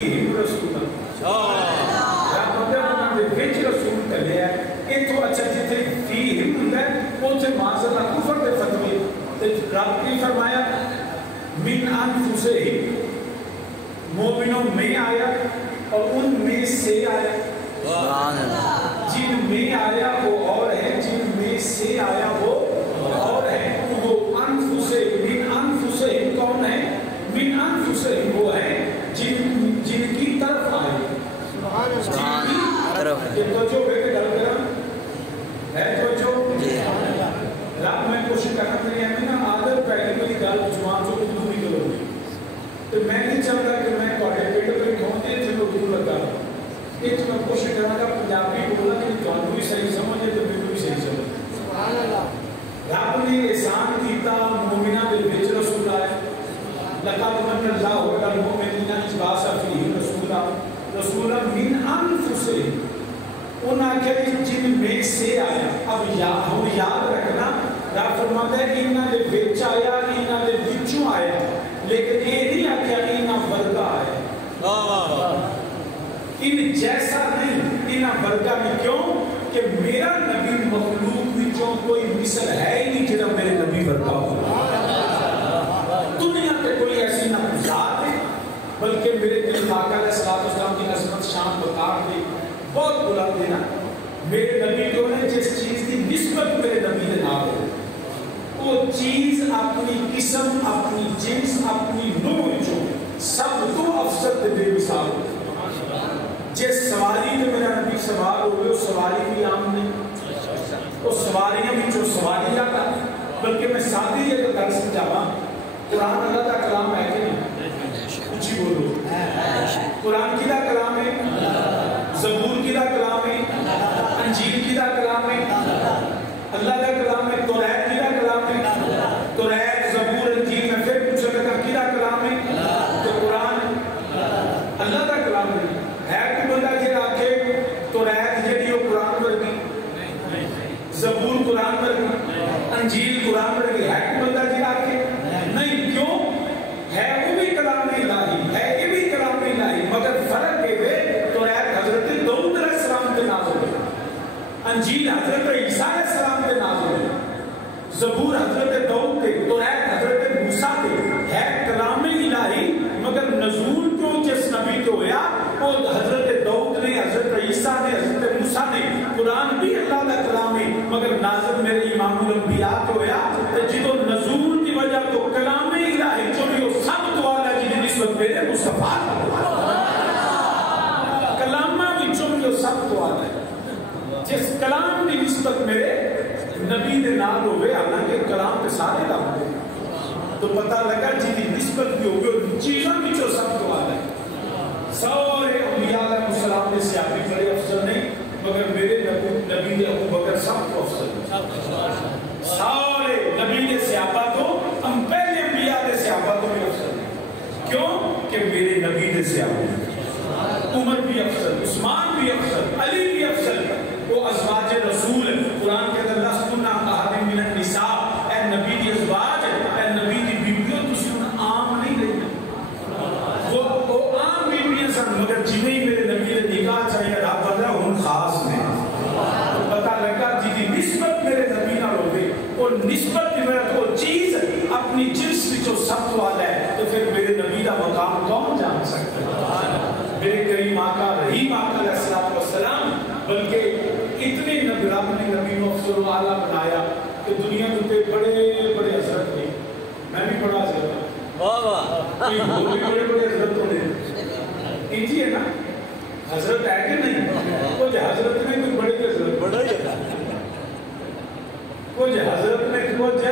رسول رسول کلے ہے اتو اچھا جتنے فیہم ہوندا ہے اوتھے معذرت کفر دے فتوی تے رب کی فرمایا من انفسہم مومنوں میں آیا اور ان میں سے آیا سبحان اللہ جن میں آیا وہ اور ہے جن میں سے آیا وہ اور ہے وہ انفسہم من انفسہم کون ہے من انفسہم وہ ہے جن کی طرف آئے سبحان اللہ یہ توجہ بیٹے گل کرا ہے توجہ رب میں کوشش کرنا تیری ہے نا عادت پہلے میری گل جوان جو اردو نہیں کرو گی تو میں نہیں چاہتا کہ میں تھوڑے پیٹ پہ کھوتے چلو اردو لگا یہ تو میں کوشش کرنا کہ پنجابی بولنا کہ تھانوں بھی صحیح سمجھے تو میرے بھی صحیح سمجھے سبحان اللہ رب نے احسان کیتا مومنہ دے وچ رسول آئے لقد من اللہ علی المؤمنین اذ بعث فیہم رسولا من انفسہم انہاں کے جن میں سے آیا اب ہم یاد رکھنا رب فرماتا ہے انہاں دے وچ آیا انہاں دے وچوں آیا لیکن یہ نہیں آکھیا انہاں ورگا آیا ان جیسا نہیں انہاں ورگا نہیں کیوں کہ میرا نبی مخلوق وچوں کوئی مثل ہے ہی نہیں جڑا میرے نبی ورگا ہو دنیا پہ کوئی ایسی نہ ذات ہے بلکہ میرے دل آقا علیہ السلام کی عظمت شان بکار دی بہت بلند دینا میرے نبی کو نے جس چیز کی نسبت میرے نبی نے نام ہے وہ چیز اپنی قسم اپنی جنس اپنی نوع جو سب تو افضل بے مثال جس سواری میں میرا نبی سوار ہوئے اس سواری بھی عام نہیں اس سواریاں بھی جو سواری آتا بلکہ میں ساتھی یہ تو گھر سمجھاوا قرآن اللہ کا کلام ہے کہ نہیں اچھی بولو قرآن کی دا کلام ہے زبور کی دا کلام ہے انجیل کی دا کلام ہے اللہ کا کلام ہے توریت کی دا کلام ہے توریت زبور انجیل میں پھر پوچھا کرتا کی دا کلام ہے تو قرآن اللہ کا کلام ہے کوئی بندہ جی آکھے توریت جڑی وہ قرآن ورگی زبور قرآن ورگی انجیل قرآن ورگی ہے کوئی بندہ جی آکھے نہیں کیوں ہے وہ بھی کلام الہی ہے یہ بھی کلام الہی مگر فرق یہ ہے توریت حضرت داؤد علیہ السلام کے نازل ہے انجیل حضرت عیسیٰ علیہ السلام کے نازل ہے زبور حضرت داؤد کے توریت حضرت موسیٰ کے ہے کلام الہی مگر نزول جو جس نبی کو ہوا وہ حضرت داؤد نے حضرت عیسیٰ نے حضرت موسیٰ نے قرآن بھی اللہ کا کلام ہے مگر نازل میرے امام الانبیاء کو ہوا جدو نزول کی وجہ تو کلام الہی جو بھی وہ سب تو آلہ جی نسبت میرے مصطفیٰ کلامہ بھی جو بھی وہ سب تو آلہ ہے جس کلام کی نسبت میرے نبی نے نام ہوئے حالانکہ کلام پہ سارے نام ہوئے تو پتہ لگا جی کی نسبت بھی ہوگی اور چیزوں بھی جو سب تو آلہ ہے سارے انبیاء علیہ السلام نے سیابی بڑے افضل نہیں مگر میرے نبی نے ابو بکر سب کو افضل سارے نبی نے صحابہ تو ہم پہلے انبیاء نے صحابہ تو بھی افضل کیوں کہ میرے نبی نے صحابہ عمر بھی افضل عثمان بھی افضل علی بھی افضل وہ ازواج رسول قرآن کے اندر لستنا احد من النساء اے نبی دی ازواج اے نبی دی بیویوں تسی عام نہیں رہی وہ عام بیویاں سن مگر جنہیں میرے نبی نے نکاح چاہیے رب بدلا ان خاص نے تو پتہ لگا جی دی نسبت میرے نبی نہ ہوگی اور نسبت میرا تو چیز اپنی جنس جو سب تو آلہ ہے تو پھر میرے نبی کا مقام کون جان سکتا ہے میرے کریم آقا رحیم آقا علیہ السلام بلکہ اتنے رب نے نبی مفضل و اعلیٰ بنایا کہ دنیا میں بڑے بڑے حضرت نے میں بھی بڑا حضرت ہوں کوئی بڑے بڑے حضرت ہونے انجی ہے نا حضرت ہے کہ نہیں کچھ حضرت میں کوئی بڑے حضرت بڑا ہی کچھ حضرت میں کچھ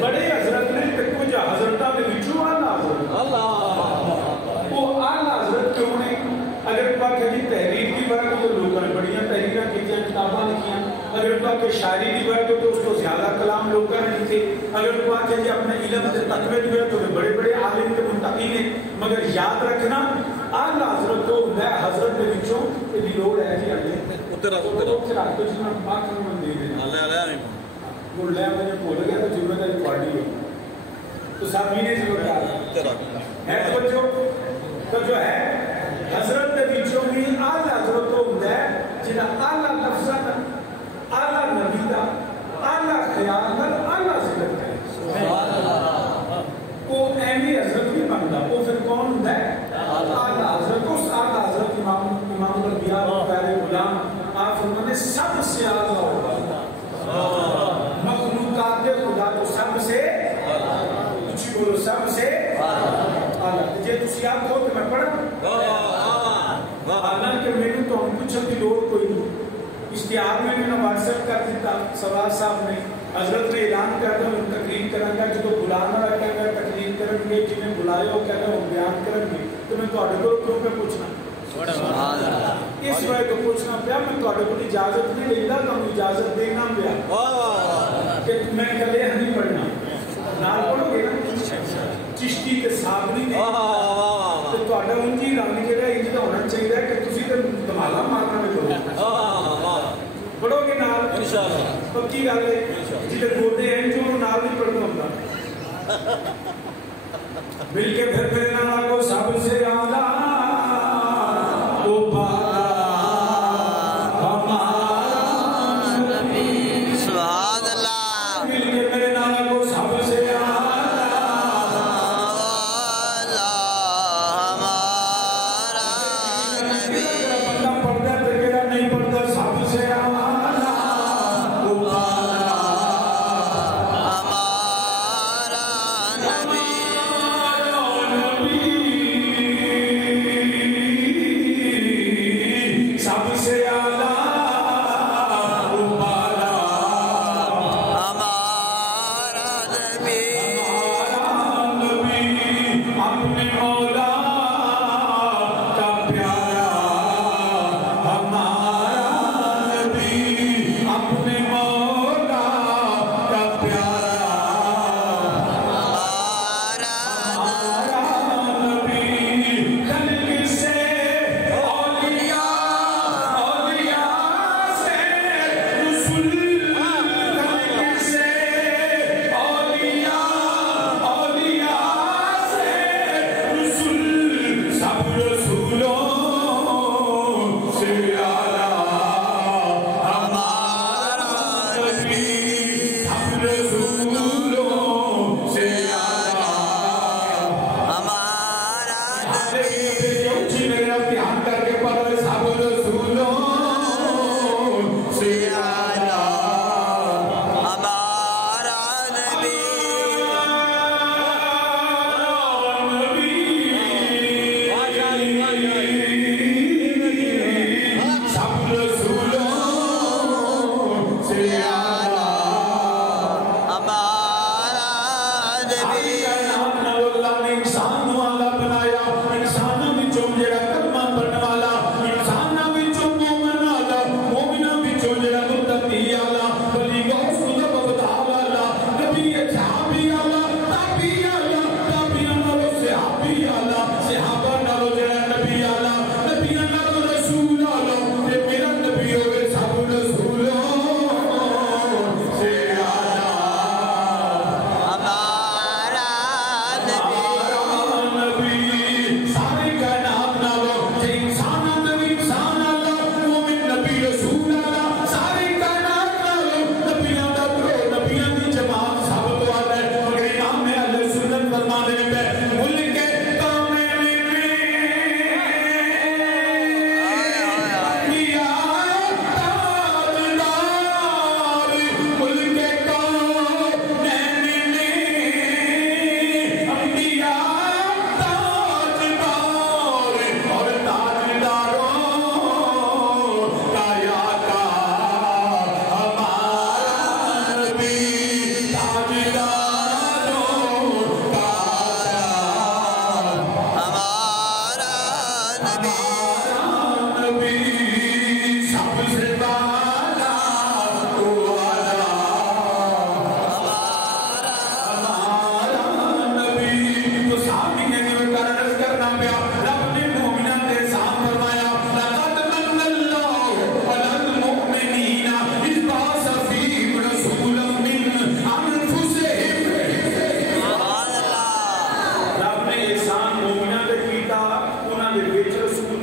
بڑے حضرت نے کچھ حضرتہ میں وچوں اعلیٰ حضرت وہ اعلیٰ حضرت کیوں نہیں اگر پاک ہے تحریر کی بات تو لوگوں نے بڑیاں تحریریں کی کتاباں لکھیاں اگر پاک شاعری کی بات تو اس کو زیادہ کلام لوگوں نے لکھے اگر پاک ہے اپنے علم سے تقوی کی بات تو بڑے بڑے عالم کے منتقی ہیں مگر یاد رکھنا اعلیٰ حضرت تو میں حضرت کے وچوں یہ لوڑ ہے جی آئیے اتر تو جس میں پاک میں دے دیں وہ لے مجھے بھول گیا تو ذمہ داری پارٹی ہے تو سامنے ذمہ دار ہے بچوں تو جو ہے حضرت کے بچوں بھی آلہ حضرت ہوتا ہے جنہا آلہ لفظہ آلہ نبی دا آلہ خیال نال آلہ ذکر کرے وہ اہمی حضرت بھی بنتا وہ پھر کون ہوتا ہے آلہ حضرت اس آلہ حضرت امام الانبیاء پیارے غلام آپ فرماتے ہیں سب سے آلہ ہوگا مخلوقات خدا تو سب سے کچھ بولو سب سے آلہ جے تسی آپ کہو کہ میں پڑھا حالانکہ میں نے تو ہم کچھ کی لوڑ کوئی نہیں اشتہار میں نے واٹس ایپ کر دیتا سوال صاحب نے حضرت نے اعلان کر دیا ہم تقریر کریں گا جو بلانا رکھیں گا تقریر کریں گے جنہیں بلائے ہو کہنا ہم بیان کریں گے تو میں تھوڑے کو کیوں پہ پوچھنا اس وجہ کو پوچھنا پیا میں تھوڑے کو اجازت نہیں لینا تو ہم اجازت دینا پیا کہ میں کلے نہیں پڑھنا نال پڑھو گے نا چشتی کے صابری نے تو تھوڑا ان کی رنگ جڑا انج دا ہونا چاہیے کہ تسی تے دمالا مارنا نہیں کرو پڑھو گے نال انشاءاللہ پکی گل ہے جے گوڈے ہیں جو نال نہیں پڑھنا ہوندا مل کے پھر نال کو سب سے اعلی او پالا ہمارا نبی سبحان اللہ مل کے میرے نال کو سب سے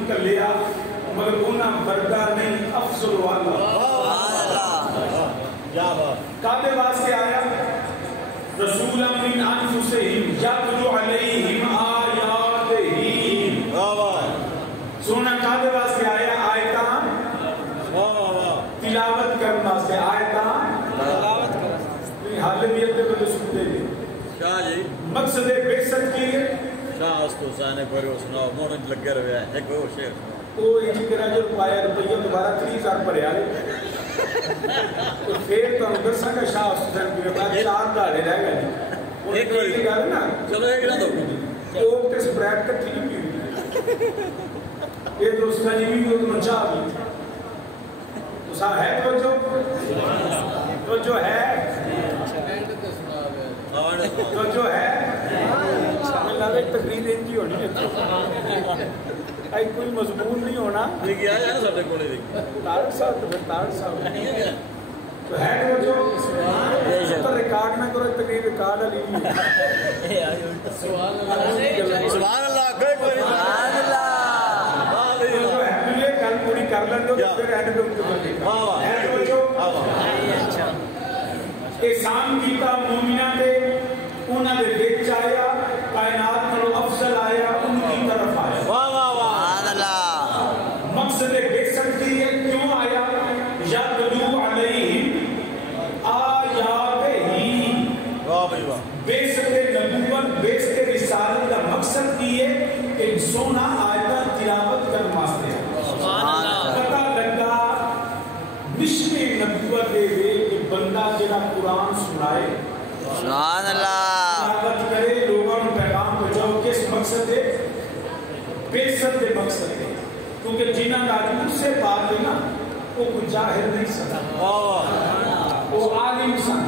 کلیا مگر انہاں بردا نہیں افضل والا کعبے واسطے آیا رسولا من انفسہم یتلو علیہم آیاتہم سونا کعبے واسطے آیا آیتاں تلاوت کرنے واسطے آیتاں حال بھی اپنے بندے سکتے ہیں شاہ جی مقصد بعثت کی ہے شاہ استوسانے پر سناؤ مونج لگے رہے ہیں ایک اور شعر وہ ایک کرا جو پایا روپیہ دوبارہ 30,000 پر آئے تو پھر تو اندر سنگا شاہ استوسان کی بعد 4 داڑے رہ گئے ایک گل نا چلو ایک نہ دو کوک تے سپریڈ کٹھی نہیں پی یہ دوستاں جی بھی وہ مچا بھی تو سا ہے تو جو ہے تو جو ہے اللہ ایک تقریر ان کی ہونی ہے کوئی مضمون نہیں ہونا دیکھ آیا نا سب کو نہیں طارق صاحب تو پھر طارق صاحب تو ہے وہ جو تو ریکارڈ نہ کرو تقریر ریکارڈ علی سبحان اللہ کوئی سبحان اللہ جو ہے یہ کل پوری کر لیں گے پھر اینڈ پہ ان کو ہے وہ جو احسان کیتا مومنہ دے انہاں دے وچ آیا کائنات نالوں افضل آیا ان کی طرف آیا سبحان اللہ مقصد بعثت کی ہے کیوں آیا یتلو علیہم آیاتہ واہ بھائی واہ بعثت نبوت بعثت رسالت کا مقصد کی ہے کہ سونا آیتاں تلاوت کرنے واسطے سبحان اللہ پتہ لگا مشن نبوت دے کہ بندہ جڑا قرآن سنائے سبحان اللہ تلاوت کرے لوگوں کو پیغام پہنچاؤ کس مقصد ہے بعثت کے مقصد ہے کیونکہ جنہاں کا مجھ سے بات ہے نا وہ کوئی جاہر نہیں سکتا وہ عالم سن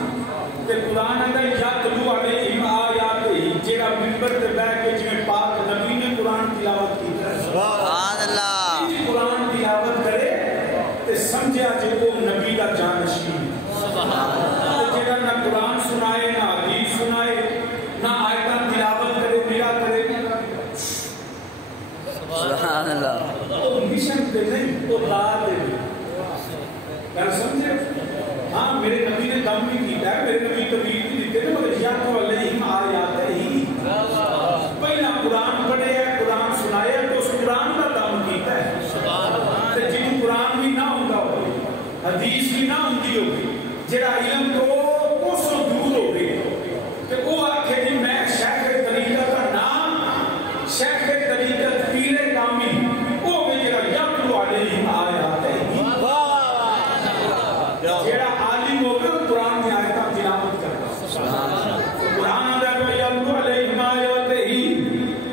کہ قرآن اندر یتلو علیہم آیاتہ جڑا منبر تے بیٹھ کے جویں پاک نبی نے قرآن تلاوت کی سبحان اللہ قرآن تلاوت کرے تے سمجھا جے وہ نبی کا جانشین سبحان اللہ جڑا نہ قرآن سنائے نہ حدیث سنائے نہ آیتاں تلاوت کرے میرا کرے سبحان اللہ وہ مشن پہ نہیں وہ بات ہے کیا سمجھے ہاں میرے نبی نے دم بھی کیتا ہے میرے نبی تبلیغ بھی دیتے ہیں مگر یتلو علیہم آیاتہ پہلا قرآن پڑھے ہے قرآن سنائے تو اس قرآن کا دم کیتا ہے تے جن قرآن بھی نہ ہوندا ہوگی حدیث بھی نہ ہوندی ہوگی جڑا علم تو کوسوں دور ہو گئی کہ وہ آکھے جی میں شیخ طریقت کا نام شیخ طریقت پیر کامی وہ بھی جڑا یتلو علیہم آیاتہ جڑا عالم ہو کر قرآن میں آیتاں تلاوت کرتا قرآن اندر یتلو علیہم آیاتہ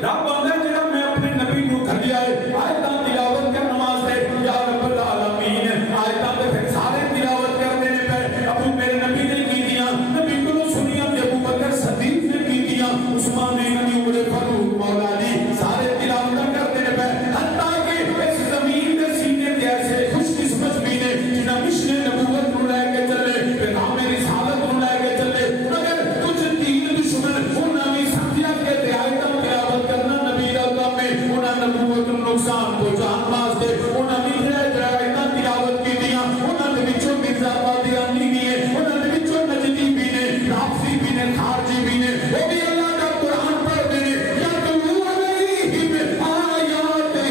رب اندر جڑا میں اپنے نبی کو گھلیا ہے آیتاں تلاوت کر نماز ہے یا رب العالمین آیتاں تے پھر سارے تلاوت کرنے نے پہ ابو میرے نبی نے کی دیا نبی کو سنیا ابو بکر صدیق نے کی دیا عثمان نے نبی عمر فاروق مولا علی سارے تلاوت کرتے نے پہ حتیٰ کہ اس زمین کے سینے کے ایسے خوش قسمت بھی نے جنہاں مشن نبوت نو لے کے چلے پیغام رسالت نو لے کے چلے مگر کچھ تین دشمن انہاں بھی سمجھا کہ آیتاں تلاوت کرنا نبی دا کام ہے انہاں نبوت نو نقصان پہنچان واسطے انہاں بھی آیتاں تلاوت کی دیا انہاں دے وچوں مرزا قادیانی بھی ہے انہاں دے وچوں نجدی بھی نے رافضی بھی نے خارجی بھی نے وہ بھی اللہ کا قرآن پڑھتے ہیں یتلو علیہم آیاتہ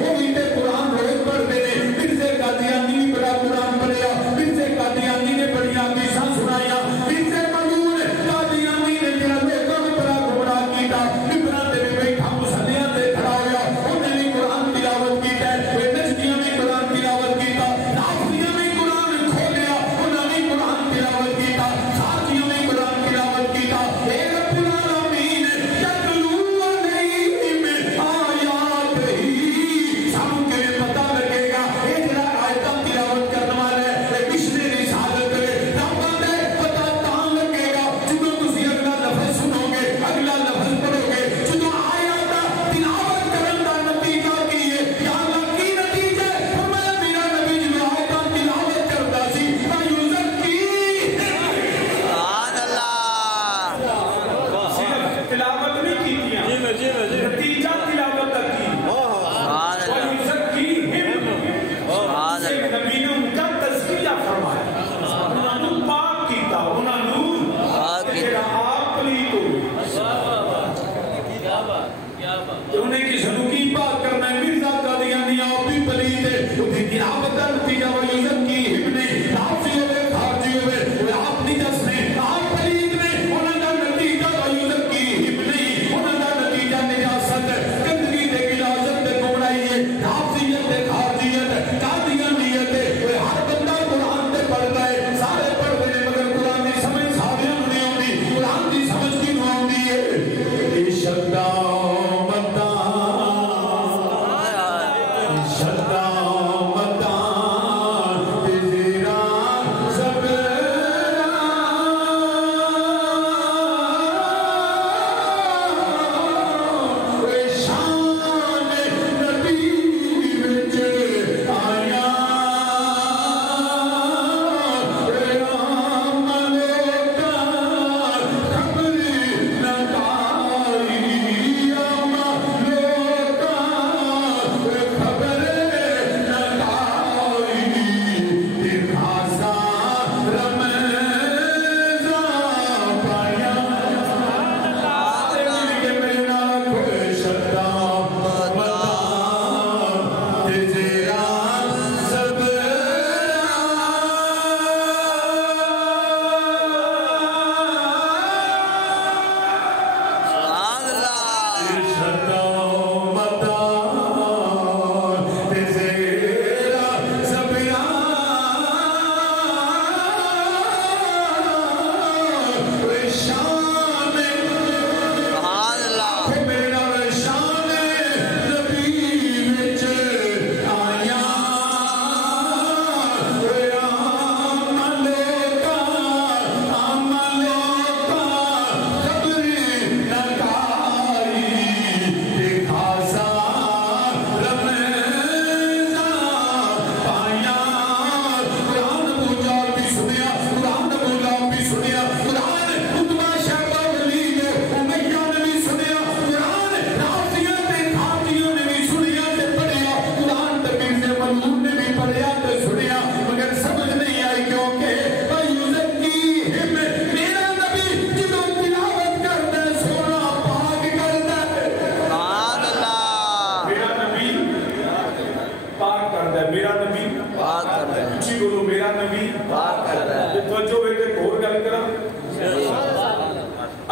وہ بھی تے قرآن روز پڑھتے ہیں مرزا قادیانی بھی بڑا قرآن پڑھیا مرزا قادیانی نے بڑیاں حدیثاں سنایا مرزا ملعون قادیانی نے جڑا لوکاں نوں بڑا گمراہ کیتا ممبراں تے بیٹھا مصلیاں تے کھڑا ہویا انہاں نے قرآن تلاوت کی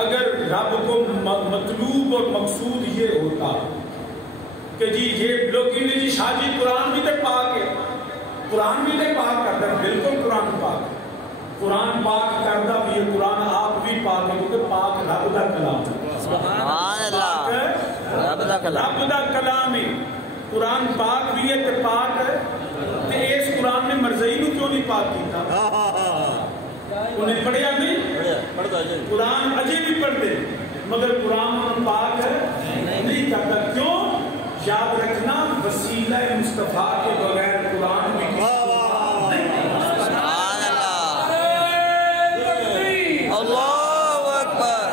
اگر رب کو مطلوب اور مقصود یہ ہوتا کہ جی یہ لوگ جی شاجی قرآن بھی تک پاک ہے، قرآن بھی تک پاک کرتا ہے، بالکل قرآن پاک ہے، قرآن پاک کرتا بھی ہے، قرآن آپ بھی پاک ہے کیونکہ پاک رب دا کلام ہے، سبحان اللہ، رب دا کلام ہے، قرآن پاک بھی ہے کہ پاک ہے کہ اس قرآن نے مرزائی کو کیوں نہیں پاک کیتا؟ انہیں پڑھیا نہیں، قرآن اجے بھی پڑھتے مگر قرآن پاک ہے نہیں کرتا، کیوں؟ یاد رکھنا وسیلہ مصطفیٰ کے بغیر قرآن بھی نہیں۔ اللہ اکبر،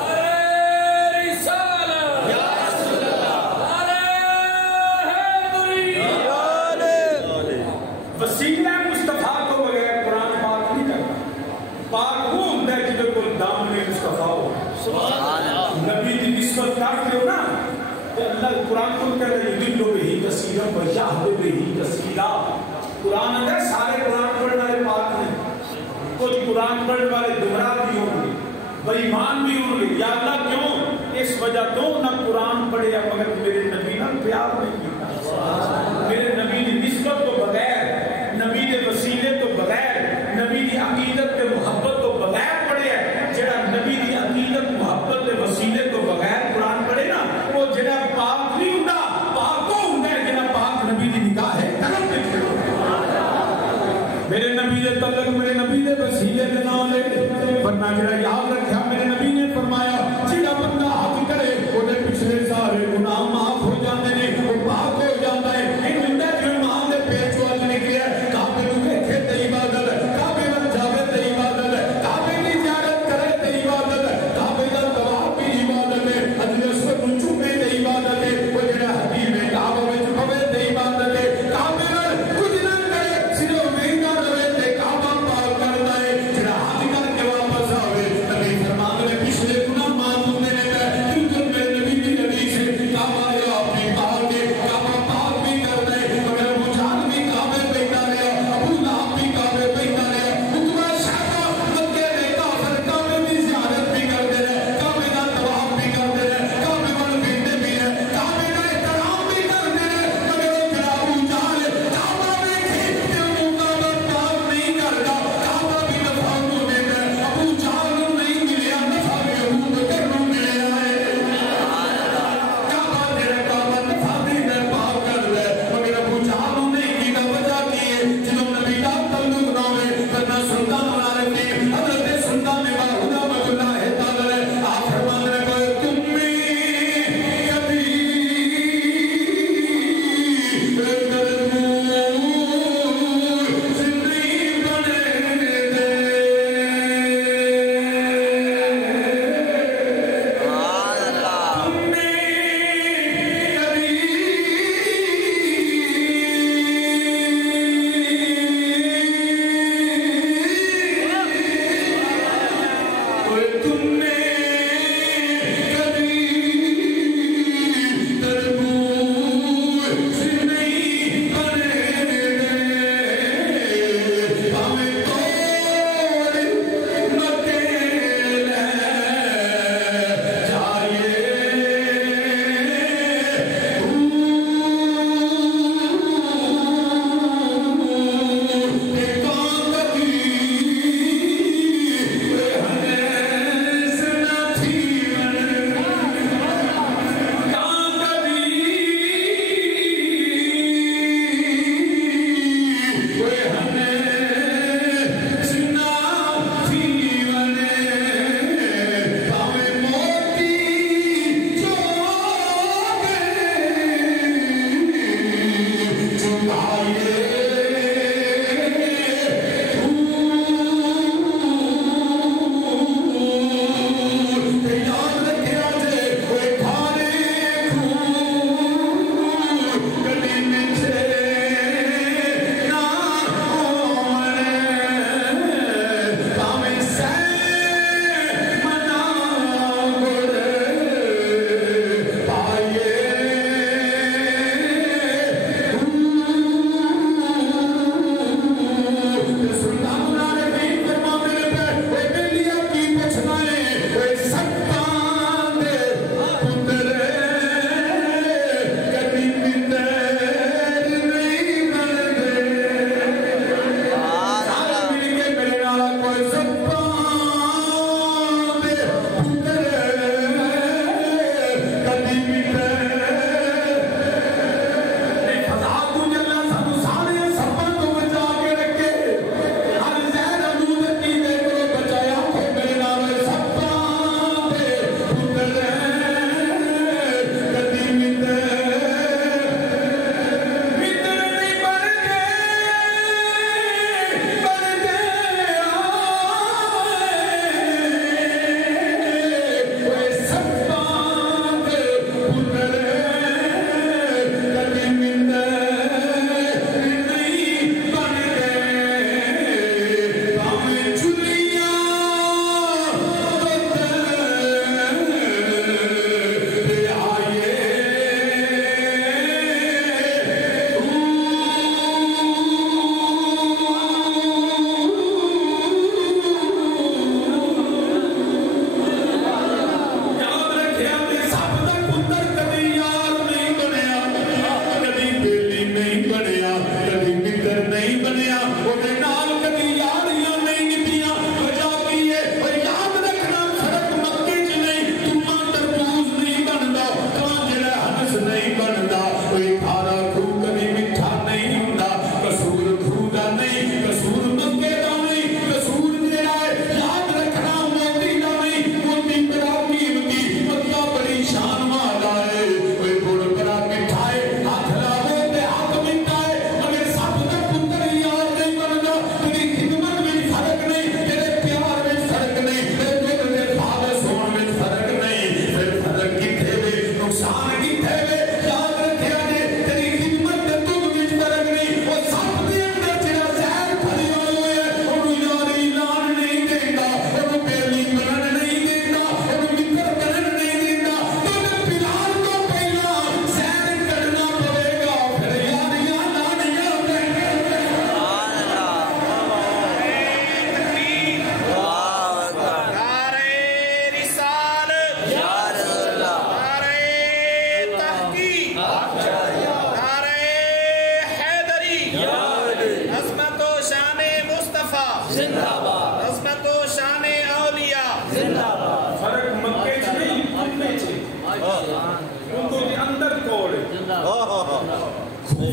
وسیلہ مصطفیٰ کو بغیر قرآن پاک نہیں کرتا، پاک وہ ہوتا ہے جدھر کوئی دامن مصطفیٰ ہو، نبی کی نسبت کرتے ہو نا کہ اللہ قرآن کو کہہ رہے ہیں دلو بہی کثیرہ ویہد بہی کثیرہ، قرآن اندر سارے قرآن پڑھنے والے پاک نہیں، کچھ قرآن پڑھنے والے گمراہ بھی ہوں گے، بے ایمان بھی ہوں گے، یا اللہ کیوں؟ اس وجہ تو نہ قرآن پڑھے مگر میرے نبی نہ پیار نہیں کیتا، میرے نبی کی نسبت تو بغیر، نبی کے وسیلے تو بغیر، نبی کی عقیدت کے محبت تو بغیر پڑھے ہے، جڑا نبی کی عقیدت محبت کے وسیلے تو بغیر قرآن پڑھے نا وہ جڑا پاک نہیں ہوتا، پاک وہ ہوتا ہے جڑا پاک نبی کی نگاہ ہے طرف دیکھے میرے نبی دے تعلق میرے نبی دے وسیلے کے نام لے، ورنہ جڑا یاد رکھا میرے نبی نے فرمایا جڑا بندہ حج کرے وہ پچھلے سارے گناہ معاف ہو جاتے ہیں، وہ پاک ہو جاتا ہے، ان بندہ جو ماں دے پیٹ چ نکلے کعبے نوں ویکھے تے عبادت، کعبے ول جاوے تے عبادت، کعبے دی زیارت کرے تے عبادت، کعبے دا طواف بھی عبادت ہے، حضرت اسود نوں چومے تے عبادت ہے، وہ جڑا حبیب کعبہ وچ پوے تے عبادت ہے، کعبے ول کچھ نہ کرے صرف ویندا رہے تے کعبہ پاک کردا ہے، جڑا حج کر کے واپس آوے نبی فرمایا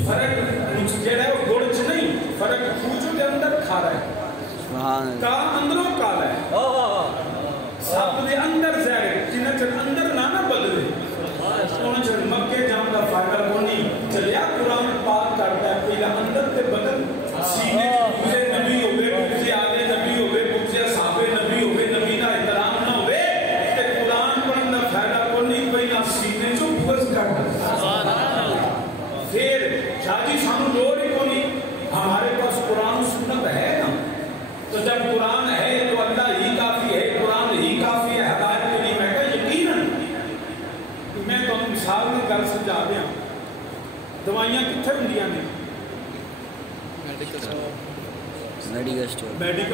فرق جڑا ہے گڑ چ نہیں، فرق خوچو کے اندر کھارا ہے، کا اندروں کالا ہے، سب دے اندر زہر ہے، جنہ چر اندر نہ بدلے انہوں چر مکے جان کا فائدہ کونی چلیا قرآن پاک کرتا ہے پہلا اندر تے بدل سینے بغض نبی ہوئے بغض آل نبی ہوئے بغض اصحاب نبی ہوئے نبی کا احترام نہ ہوئے تے قرآن پڑھن کا فائدہ کونی پہلا سینے چو بغض کرتا پھر شاہی سانو لوڑ ہی کونی ہمارے پاس قرآن سنت ہے نا، تو جب قرآن ہے تو اللہ ہی کافی ہے، قرآن ہی کافی ہے ہدایت کے لیے۔ میں کہا یقیناً میں تو مثال میں گل سمجھا دیا، دوائیاں کتنے ہوندیاں نے؟ میڈیکل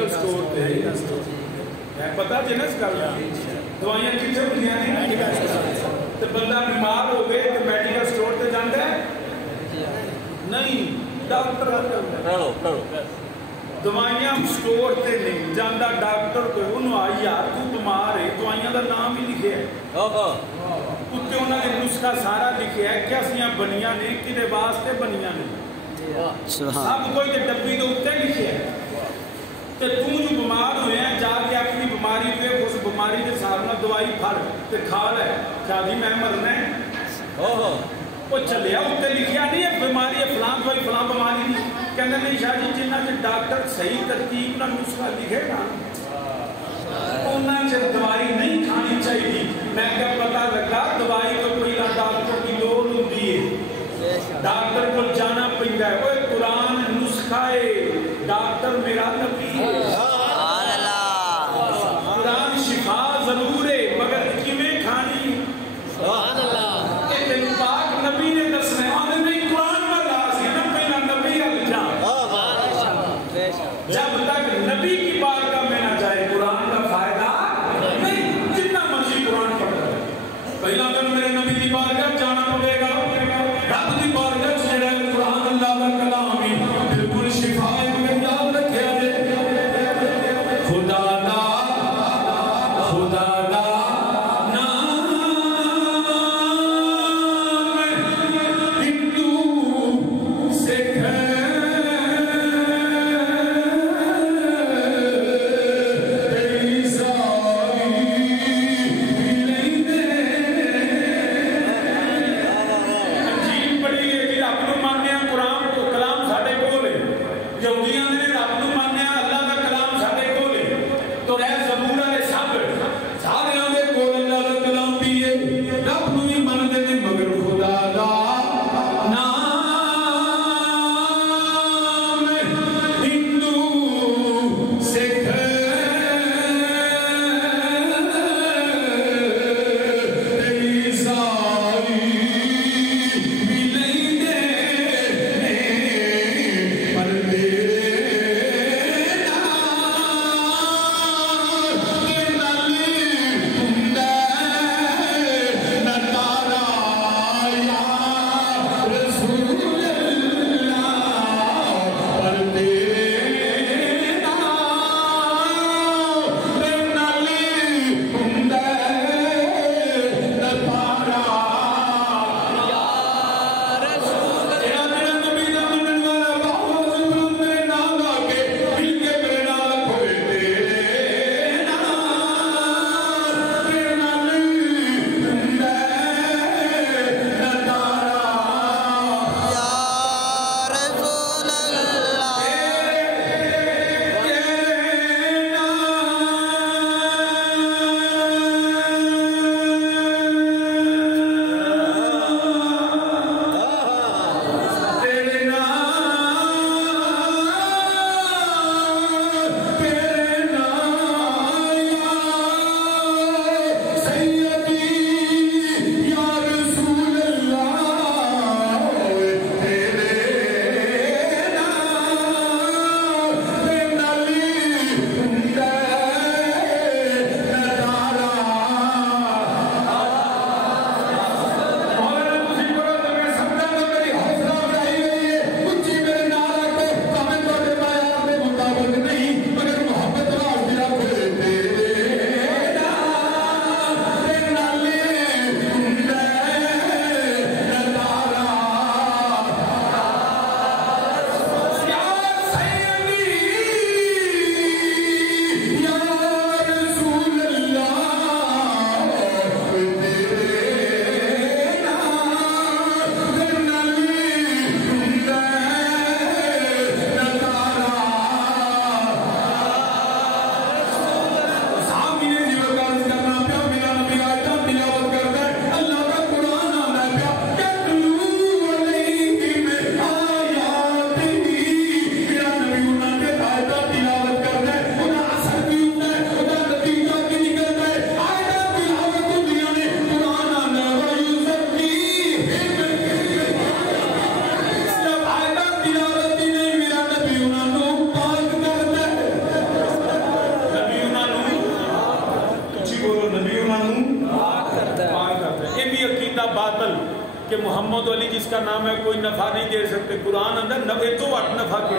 سٹور پہ ہے، پتہ جنہیں اس گل دوائیاں کتنے ہوندیاں نے؟ تو بندہ بیمار ہو گئے تو میڈیکل سٹور پہ جاندہ ہے نہیں، ڈاکٹر آتا ہے دوائیاں سٹور تے نہیں جاندہ، ڈاکٹر کو انہوں آئی یار تو بیمار ہے، دوائیاں دا نام ہی لکھے ہے، اتے انہوں نے نسخہ سارا لکھے ہے، کیسیاں بنیاں نے کدے واسطے بنیاں نے، سب کوئی تے ڈبی دے اتے لکھے ہے، تے تو جو بیمار ہوئے ہیں جا کے اپنی بیماری پہ اس بیماری کے ساتھ دوائی پھڑ تے کھا لے، شادی میں مرنا ہے وہ چلیا اتے لکھیا نہیں ہے بیماری ہے فلاں دوائی فلاں بیماری نہیں، کہنے نہیں شاہ جی جنہ کے ڈاکٹر صحیح ترتیب نہ نسخہ لکھے گا انہاں سے دوائی نہیں کھانی چاہیے۔ میں کیا پتہ لگا دوائی کو پہلا ڈاکٹر کی لوڑ ہوتی ہے، ڈاکٹر کو جانا پڑتا ہے، وہ قرآن نسخہ ہے، ڈاکٹر میرا نبی ہے، قرآن شفا ضرور ہے مگر کیویں کھانی پاک نبی نے دسنا ہے، نہیں قرآن میں لازم ہے پہلا نبی جا، جب تک نبی کی بارگاہ میں نہ جائے قرآن کا فائدہ نہیں، جتنا مرضی قرآن پڑھ رہا ہے، پہلا دن میرے نبی کی بارگاہ جانا پڑے گا، رب کی بارگاہ جڑا ہے قرآن اللہ کا کلام ہے بالکل شفا ہے، مگر یاد رکھے خدا دا کا نام ہے کوئی نفع نہیں دے سکتے. قرآن اندر نبی تو وقت نفع کے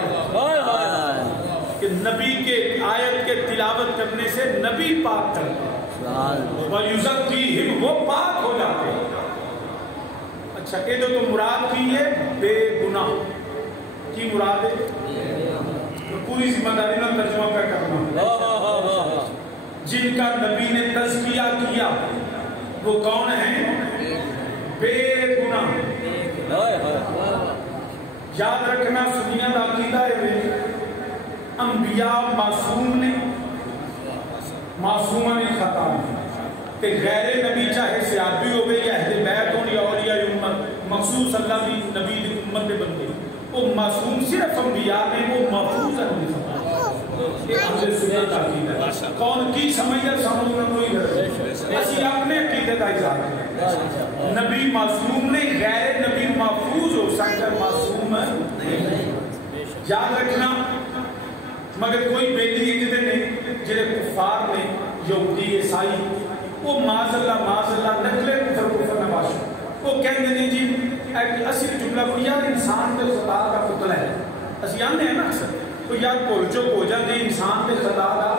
کہ نبی کے آیت کے تلاوت کرنے سے نبی پاک کرتے وَيُزَكِّيهِمْ وہ پاک ہو جاتے ہیں. اچھا کہ تو مراد کی ہے بے گناہ کی مراد ہے پوری ذمہ داری میں ترجمہ پہ کرنا. جن کا نبی نے تزکیہ کیا وہ کون ہیں؟ بے گناہ. یاد رکھنا سنیاں دا عقیدہ ہے انبیاء معصوم نے معصومہ نے خطا کہ غیر نبی چاہے صحابی ہو گئے یا اہل بیت ہوں یا اولیاء امت مخصوص اللہ کی نبی دی امت دے بندے وہ معصوم صرف انبیاء نے وہ محفوظ ہے. کون کی سمجھے سمجھ میں کوئی ہے اسی اپنے عقیدے کا اظہار ہے. نبی معصوم نے غیر نبی محفوظ ہو سکتا معصوم نہیں. یاد رکھنا مگر کوئی بیلی اجدے نے جنہیں کفار نے یہودی عیسائی وہ معاذ اللہ نقلے کفر نباشو وہ کہتے ہیں جی اسی جملہ کو یار انسان کے خطا کا پتلا ہے اسی آنے ہیں نا اکثر تو یار پوچھو ہو جاتے انسان کے خطا کا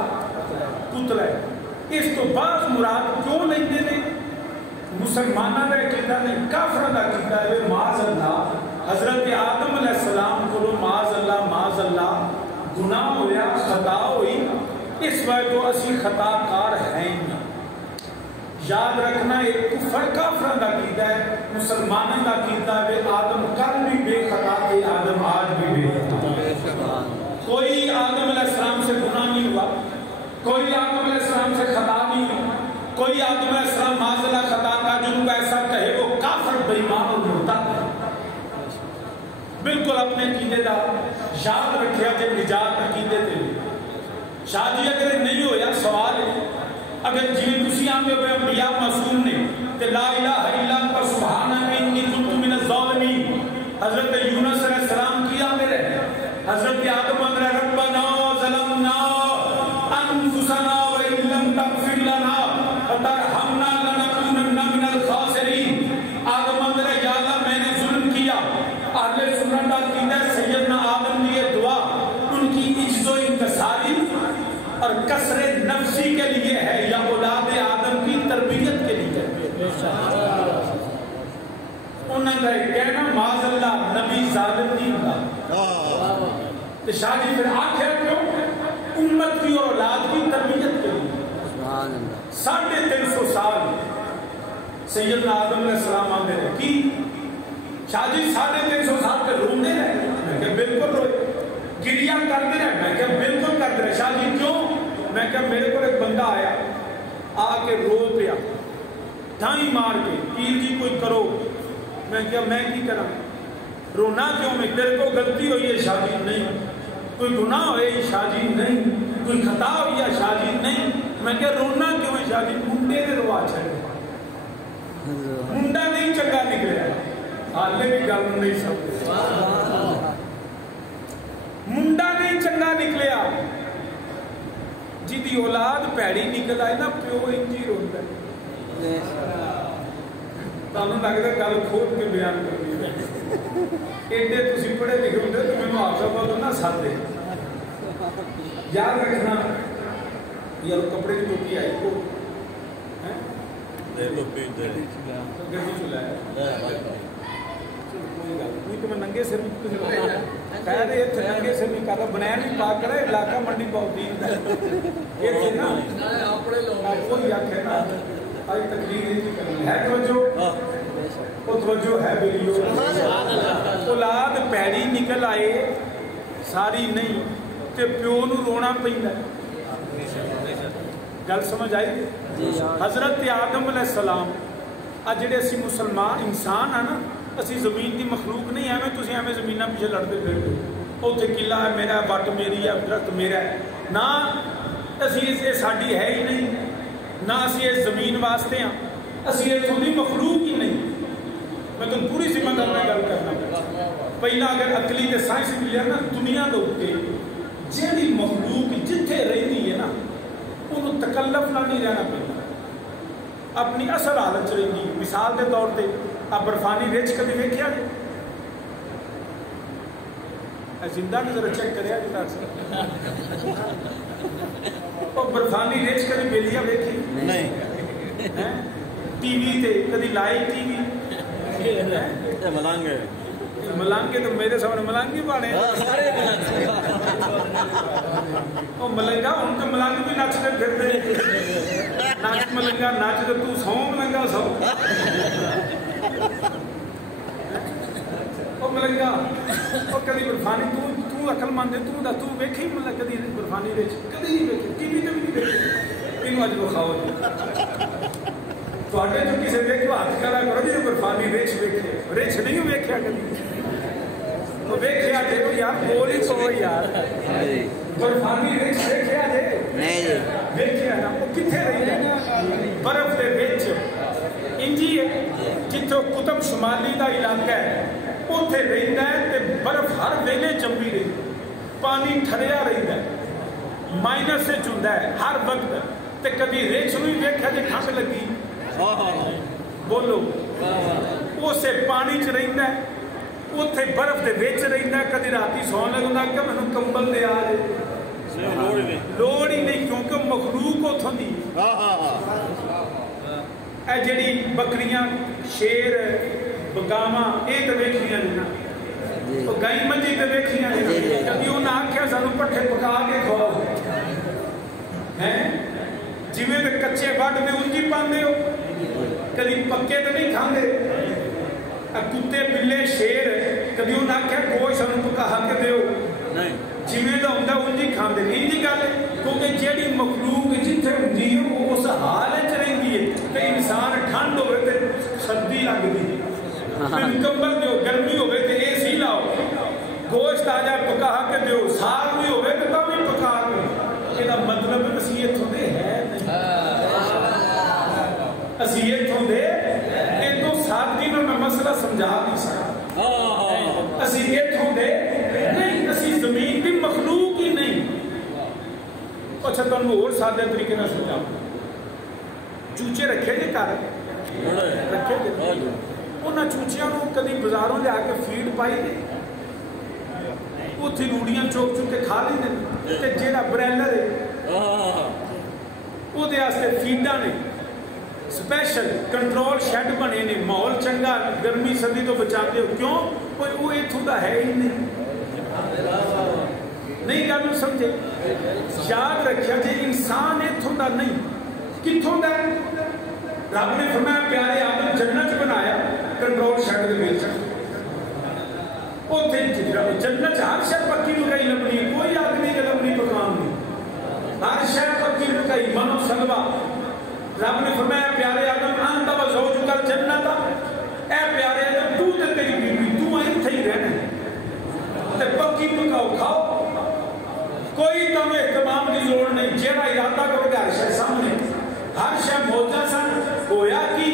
پتلا ہے. اس تو بعض مراد کیوں لیندے نے مسلمانہ کا عقیدہ نے کافرہ کا عقیدہ ہے معاذ اللہ حضرت آدم علیہ السلام کو معاذ اللہ گناہ ہویا خطا ہوئی اس وقت تو اسی خطا کار ہیں. یاد رکھنا ایک کفر کافرہ کا عقیدہ ہے مسلمانوں کا عقیدہ ہے آدم کل بھی بے خطا تھے آدم آج بھی بے خطا. کوئی آدم علیہ السلام سے گناہ نہیں ہوا کوئی آدم علیہ السلام سے خطا نہیں ہوا کوئی آدم علیہ السلام معاذ اللہ خطا کا جن کو ایسا کہے وہ کافر بے ایمان اور مرتد ہے. بالکل اپنے عقیدے دا یاد رکھیا جے نجات عقیدے تے شادی اگر نہیں ہویا سوال ہے اگر جی تسی آندے پہ انبیاء معصوم نے تے لا الہ الا انت سبحانک انی کنت من الظالمین حضرت یونس علیہ السلام کیا میرے حضرت آدم امر ربنا ظلمنا انفسنا وان لم تغفر لنا وترحمنا لنکونن من الخاسرین. آدم امر یا اللہ میں نے ظلم کیا. اہل سنت کا عقیدہ سیدنا آدم کی یہ دعا ان کی عجز و انکساری اور کسر نفسی کے لیے ہے یا اولاد آدم کی تربیت کے لیے. انہوں نے کہنا معاذ اللہ نبی ظالم نہیں ہوگا تو شادی پھر آخر کیوں امت کی اور اولاد کی تربیت کے لیے. 350 سال سیدنا آدم علیہ السلام آتے رہے کی شادی 350 سال کے رونے رہے. میں کہ بالکل روئے. گریہ کرتے رہے. میں کہ بالکل کرتے رہے. شادی کیوں؟ میں کہ میرے کو ایک بندہ آیا آ کے رو پیا ڈھائی مار کے پیر جی کوئی کرو. میں کیا میں کی کرا رونا کیوں؟ میں تیرے کو غلطی ہوئی ہے شادی نہیں کوئی گناہ ہوئے شادی نہیں کوئی خطا ہوئی ہے شادی نہیں. میں کیا رونا کیوں ہے شادی منڈے نے روا چھڑے منڈا نہیں چنگا نکلے حالے بھی گل نہیں سکتے منڈا نہیں چنگا نکلیا جی دی اولاد پیڑی نکل آئے نا پیو انجی روتا ہے. تمہیں لگتا ہے گل کھول کے بیان کر دی ایڈے تسی پڑھے لکھے ہوتے تو میں آپ سب کو نہ ساتھ یاد رکھنا یہ کپڑے کی ٹوپی آئی کو ننگے سے ننگے سے بھی کہا بنیا نہیں پا کر علاقہ منڈی بہت اولاد پیڑی نکل آئے ساری نہیں تے پیو نو رونا پیندا. گل سمجھ آئی؟ حضرت آدم علیہ السلام آج جڑے اسی مسلمان انسان ہیں نا اسی زمین دی مخلوق نہیں ہیں. میں تسی ہمیں زمینہ پیچھے لڑتے پھرتے اوتھے قلعہ ہے میرا وٹ میری ہے درخت میرا ہے نہ اسی یہ ساڈی ہے ہی نہیں نہ اسی اس زمین واسطے ہیں اسی اتوں دی مخلوق ہی نہیں. میں تم پوری ذمہ دار میں گل کرنا پہلا اگر عقلی تے سائنس ملیا نا دنیا دے اوتے جہی مخلوق جتھے رہندی ہے نا انہوں تکلف نہ نہیں رہنا پڑتا اپنی اصل حالت چ رہی. مثال کے طور پہ آپ برفانی رچ کبھی ویکھیا زندہ نظر چیک کریا برفانی ریچ کدی بیلیا ویکھی نہیں ٹی وی تے کدی لائی ٹی وی ملانگے ملانگے تو میرے سامنے ملانگے بانے وہ ملنگا ان کے ملانگ بھی نچتے پھرتے نچ ملنگا نچ تو تو سو ملنگا سو وہ ملنگا وہ کدی برفانی تو عقل مند ہے تو ویکھی مطلب کدی برفانی ریچ کدی نہیں ویکھی ٹی وی تے بھی نہیں ویکھی تینوں اج وکھاؤ تواڈے جو کسے ویکھو ہاتھ کھڑا کرو جی برفانی ریچ ویکھے ریچ نہیں ویکھیا کدی تو ویکھیا جے یار بول ہی سو یار برفانی ریچ ویکھیا جے نہیں جی ویکھیا نا وہ کتھے رہی ہے برف دے وچ انجی ہے جتھوں قطب شمالی دا علاقہ ہے اوتھے رہندا ہے تے برف ہر ویلے جمبی رہی پانی ٹھریا رہندا ہے مائنس سے چوندا ہے ہر وقت تے کبھی ریچ نہیں ویکھیا جے ٹھنڈ لگی بولو اسے پانی چ رہندا ہے اوتھے برف دے وچ رہندا ہے کدی راتی سون لگدا کہ مینوں کمبل دے آ جے لوڑ ہی نہیں کیونکہ مخلوق اتھوں دی اے جڑی بکریاں شیر بگاواں اے تے ویکھیاں نے نا او گائی منجی تے ویکھیاں نے کبھی انہاں آکھیا سانوں پٹھے پکا کے کھاؤ ہیں جویں تے کچے وڈ دے انجی پاندے ہو کبھی پکے تے نہیں کھاندے کتے بلے شیر کبھی انہاں آکھیا گوشت سانوں پکا کے دیو نہیں جویں دا ہوندا انجی کھاندے نہیں دی گل کیونکہ جیڑی مخلوق جتھے ہوندی ہے وہ اس حال وچ رہندی ہے تے انسان ٹھنڈ ہوے تے سردی لگدی ہے کمبل دیو گرمی ہوے تے اے سی لاؤ گوشت آ جائے پکا کے دیو ساگ بھی ہوے تے تاں بھی پکا کے اے دا مطلب اسی اتھوں دے ہے اسی اتھوں دے اے تو سادگی میں مسئلہ سمجھا نہیں سکتا اسی اتھوں دے نہیں اسی زمین دی مخلوق ہی نہیں اچھا تمہیں اور سادے طریقے نہ سمجھاؤں چوچے رکھے جے گھر رکھے جے انہاں چوچیاں نوں کدی بازاروں لے آ کے فیڈ پائی دے اوتھے روڑیاں چوک چوک کے کھا لیندے تے جیڑا برائلر ہے او دے واسطے فیڈاں نے سپیشل کنٹرول شیڈ بنے نے ماحول چنگا گرمی سردی تو بچاتے ہو کیوں کوئی وہ اتھوں دا ہے ہی نہیں گل سمجھے یاد رکھیا جی انسان اتھوں دا نہیں کتھوں دا ہے رب نے فرمایا پیارے آدم جنت بنایا کنٹرول شیڈ دے وچ اوتھے جنت ہر شے پکی پکائی لبنی کوئی آدمی نہیں لبنی پکوان نہیں ہر شے پکی پکائی منو سلوا رب نے فرمایا پیارے آدم انت و زوجک الجنت اے پیارے آدم تو تے تیری بیوی تو ایتھے ہی رہنا تے پکی پکاؤ کھاؤ کوئی تم اہتمام کی لوڑ نہیں جیڑا ارادہ کرو گے ہر شے سامنے ہر شے موجہ سن ہویا کی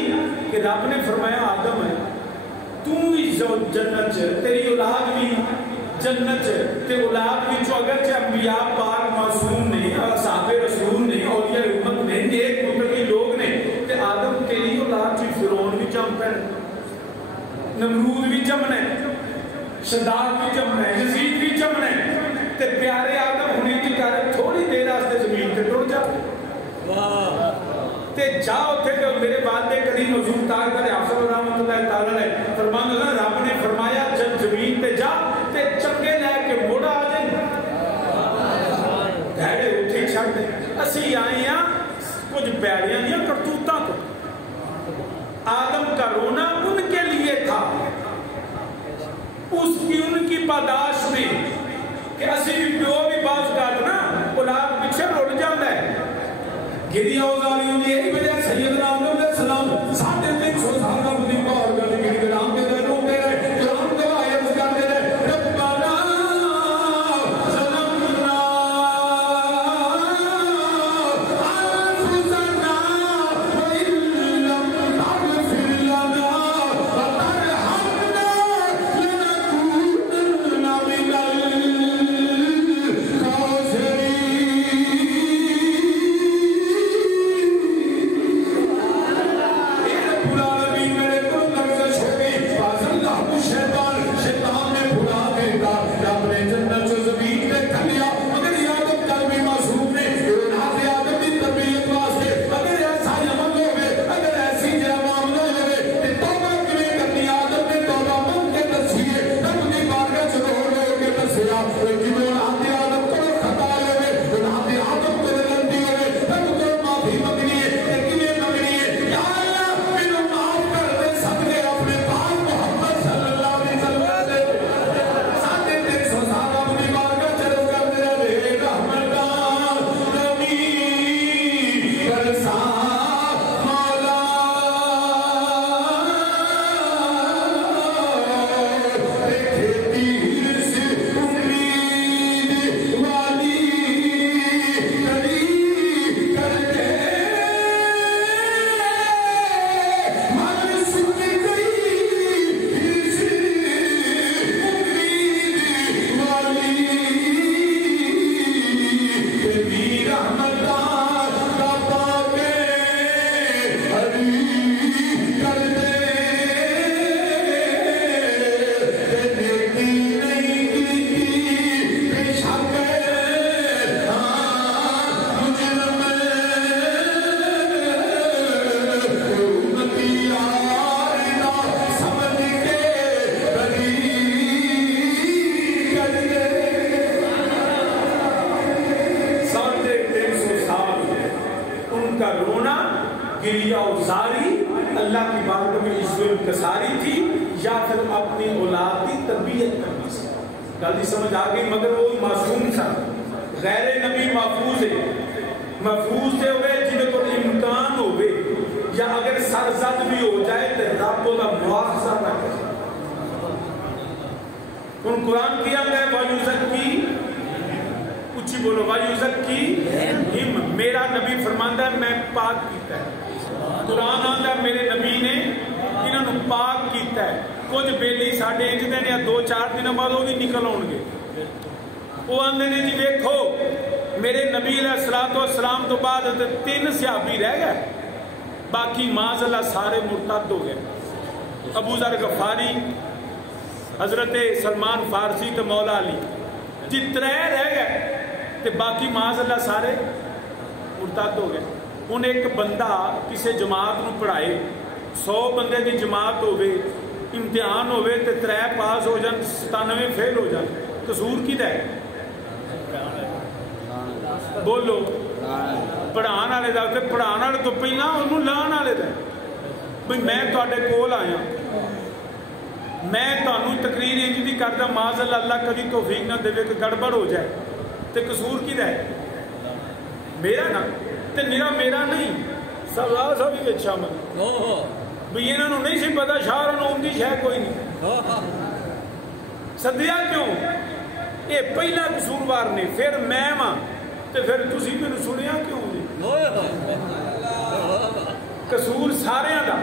کہ رب نے فرمایا آدم ہے تو بھی جنت تیری اولاد بھی جنت تے اولاد وچوں اگرچہ انبیاء پاک معصوم نہیں صحابہ رسول نہیں اولیاء امت نہیں نیک متقی لوگ نے تے آدم تیری اولاد بھی فرعون بھی جم پے نمرود بھی جمنے شداد بھی جمنے یزید بھی جمنے تے پیارے آدم ہونے کی کارے تھوڑی دیر واسطے زمین تے ٹر جا تے جاؤ تے میرے والد کریم حضور تاجدار حافظ رحمۃ اللہ تعالی علیہ فرمانے لگا رب نے فرمایا جب زمین تے جا تے چنگے لے کے موڑا آ جائیں ڈیڑے اٹھے چھڑ دے اسی آئے ہیں کچھ پیڑیاں دیا کرتوتاں کو آدم کا رونا ان کے لیے تھا اس کی ان کی پاداش میں کہ اسی بھی پیو بھی باز کرنا اولاد پیچھے رول جاتا ہے گری اوزاریوں نے یہی وجہ سیدنا آدم علیہ السلام 350 سال کا بدی کو اور گلی گری گرام کے دے روتے رہے گرام کے آئے اس کرتے رہے ربنا ظلمنا انفسنا وإن لم تغفر لنا وترحمنا لنكونن من الخاسرين اللہ کی بارگاہ میں عزت و انکساری تھی یا پھر اپنی اولاد کی تربیت کرنا سی؟ گل سمجھ آ گئی؟ مگر وہ معصوم تھا، غیر نبی محفوظ ہے، محفوظ سے ہوئے جنہیں کو امکان ہوئے یا اگر سرزد بھی ہو جائے تو رب کا مواخذہ نہ کرے۔ ان قرآن کی آتا ہے وَيُزَكِّي، اچھی بولو وَيُزَكِّي، میرا نبی فرماندہ ہے میں پاک کیتا ہے۔ قرآن آتا ہے میرے نبی نے انہوں نے پاک کیتا ہے۔ کچھ بیلی ساڑھے انج دے نے 2-4 دن بعد وہ بھی نکل آن گے، وہ آندے نے جی دیکھو میرے نبی علیہ السلام تو بعد 3 صحابی رہ گئے، باقی معاذ اللہ سارے مرتد ہو گئے۔ ابو ذر غفاری، حضرت سلمان فارسی تو مولا علی، جی 3 رہ گئے تے باقی معاذ اللہ سارے مرتد ہو گئے۔ ان ایک بندہ کسی جماعت نو پڑھائے، 100 بندے دی جماعت ہوئے، امتحان ہوئے تے 3 پاس ہو جان 97 فیل ہو جان، قصور کی ہے؟ بولو پڑھان والے دا، تے پڑھان والے تو پہلا انہوں لان والے دا بھئی میں تواڈے کول آیا، میں تانوں تقریر انج دی کردا معاذ اللہ اللہ کبھی توفیق نہ دے کہ گڑبڑ ہو جائے تے قصور کی ہے؟ میرا نا تے میرا نہیں، سزا سا بھی شامل بھئی انہوں نے نہیں سی پتا شاہ انہوں ان دی شے کوئی نہیں سدیا کیوں؟ یہ پہلا قصوروار نے، پھر میں ماں تے پھر تسی میں سنیا کیوں جی؟ قصور سارے دا۔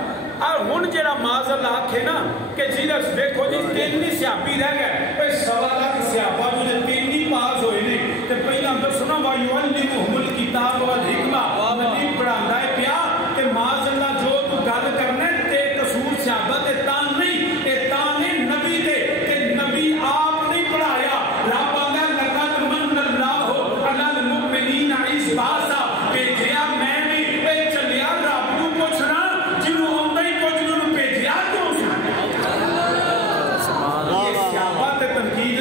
اور ہن جڑا معاذ اللہ آکھے نا کہ جی دیکھو جی 3 صحابی رہ گئے، اے 1.25 لاکھ صحابہ جو 3 پاس ہوئے نے تے پہلا اندر سنا وَيُعَلِّمُهُمُ الْكِتَابَ وَالْحِکْمَةَ، نبی پڑھاندا ہے پیا کہ معاذ اللہ جو تو گل کرنا تے قصور صحابہ تے تان نہیں، تے تان نبی دے تے نبی آپ نہیں پڑھایا۔ رب آندا لَقَدْ مَنَّ اللَّهُ عَلَى الْمُؤْمِنِينَ إِذْ بَعَثَ بھیجیا میں نے، اے چلیا رب نو پوچھنا جنوں آندا ہی کچھ نوں بھیجیا کیوں سی؟ یہ صحابہ تے تنقید